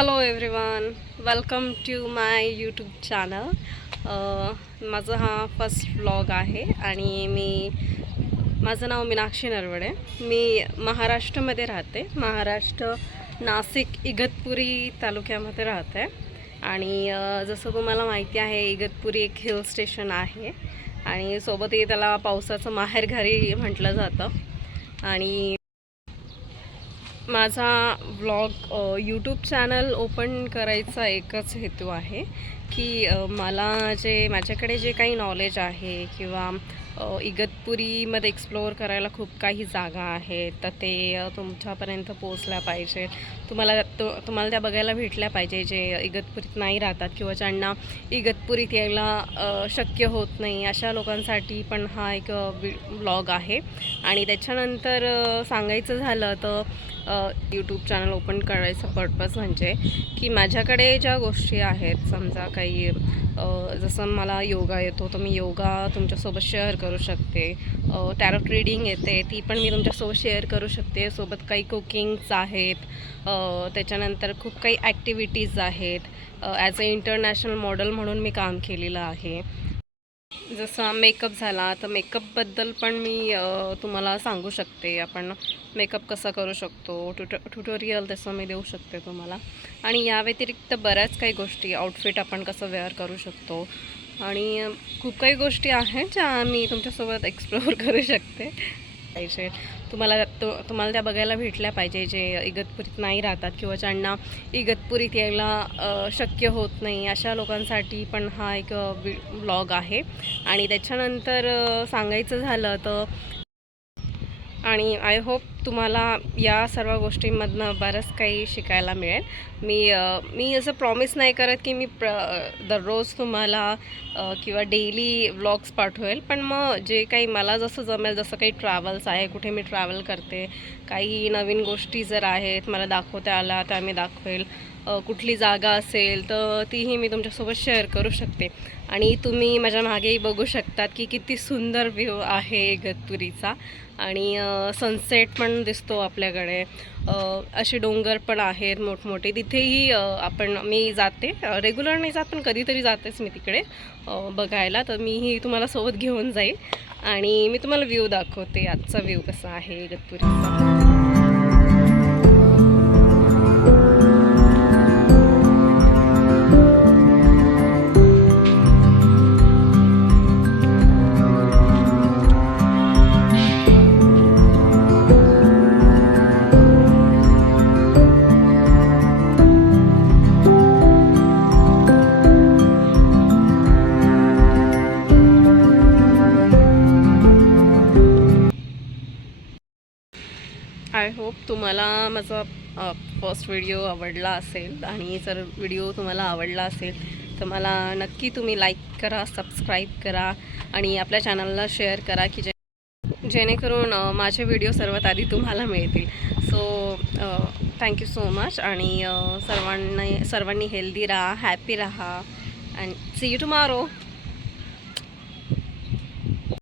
Hello everyone, welcome to my YouTube channel. माझा हा first vlog आहे आणि माझं नाव मीनाक्षी नरवडे. मी महाराष्ट्रामध्ये राहते. महाराष्ट्र नाशिक इगतपुरी तालुक्यामध्ये राहते. आणि जसं तुम्हाला माहिती आहे, इगतपुरी एक हिल स्टेशन आहे आणि सोबतही त्याला पावसाचं माहेरघरी म्हटलं जातं. आणि माझा व्लॉग यूट्यूब चॅनल ओपन करायचा एकच हेतू आहे की मला माझ्याकडे जे काही नॉलेज आहे किंवा इगतपुरीमध्ये एक्सप्लोअर करायला खूप काही जागा आहेत, तर ते तुमच्यापर्यंत पोचल्या पाहिजे. तुम्हाला त्या बघायला भेटल्या पाहिजे जे इगतपुरीत नाही राहतात किंवा ज्यांना इगतपुरीत यायला शक्य होत नाही, अशा लोकांसाठी पण हा एक व्लॉग आहे. आणि त्याच्यानंतर सांगायचं झालं तर यूट्यूब चॅनल ओपन करायचं पर्पज म्हणजे की माझ्याकडे ज्या गोष्टी आहेत, समजा काही जसं मला योगा येतो तर मी योगा तुमच्यासोबत शेअर करू शकते. टॅरोट रीडिंग येते, ती पण मी तुमच्यासोबत शेअर करू शकते. सोबत काही कुकिंग्स आहेत, त्याच्यानंतर खूप काही ॲक्टिव्हिटीज आहेत. ॲज अ इंटरनॅशनल मॉडेल म्हणून मी काम केलेलं आहे. जसा मेकअप झाला तर मेकअपबद्दल पण मी तुम्हाला सांगू शकते. आपण मेकअप कसा करू शकतो, ट्युटोरियल तसं मी देऊ शकते तुम्हाला. आणि या व्यतिरिक्त बऱ्याच काही गोष्टी, आउटफिट आपण कसं वेअर करू शकतो आणि खूप काही गोष्टी आहेत ज्या मी तुमच्यासोबत एक्सप्लोअर करू शकते. पाहिजे तुम्हाला त्या बघायला भेटल्या पाहिजे जे इगतपुरीत नाही राहतात किंवा ज्यांना इगतपुरीत यायला शक्य होत नाही, अशा लोकांसाठी पण हा एक व्लॉग आहे. आणि त्याच्यानंतर सांगायचं झालं तर आणि आय होप तुम्हाला या सर्व गोष्टींमधनं बरंच काही शिकायला मिळेल. मी असं प्रॉमिस नाही करत की मी दररोज तुम्हाला किंवा डेली व्लॉग्स पाठवेल, पण मग जे काही मला जसं जमेल, जसं काही ट्रॅव्हल्स आहे, कुठे मी ट्रॅव्हल करते, काही नवीन गोष्टी जर आहेत मला दाखवता आला तर मी दाखवेल. कुठली जागा असेल तर तीही मी तुमच्यासोबत शेअर करू शकते. आणि तुम्ही माझ्या मागेही बघू शकतात की किती सुंदर व्ह्यू आहे इगतपुरीचा. आणि सनसेट पण दिसतो आपल्याकडे. असे डोंगर पण आहेत मोठमोठे, तिथेही मी जाते. रेग्युलर नाही जात, पण कधीतरी जातेच मी तिकडे बघायला. तर मीही तुम्हाला सोबत घेऊन जाईल आणि मी तुम्हाला व्ह्यू दाखवते, आजचा व्ह्यू कसा आहे इगतपुरीचा. आय होप तुम्हाला माझा फर्स्ट व्हिडिओ आवडला असेल. आणि जर व्हिडिओ तुम्हाला आवडला असेल तर मला नक्की तुम्ही लाईक करा, सबस्क्राईब करा आणि आपल्या चॅनलला शेअर करा की जेणेकरून माझे व्हिडिओ सर्वात आधी तुम्हाला मिळतील. So thank you so much. आणि सर्वांनी हेल्दी राहा, हॅपी राहा अँड सी यू टुमॉरो.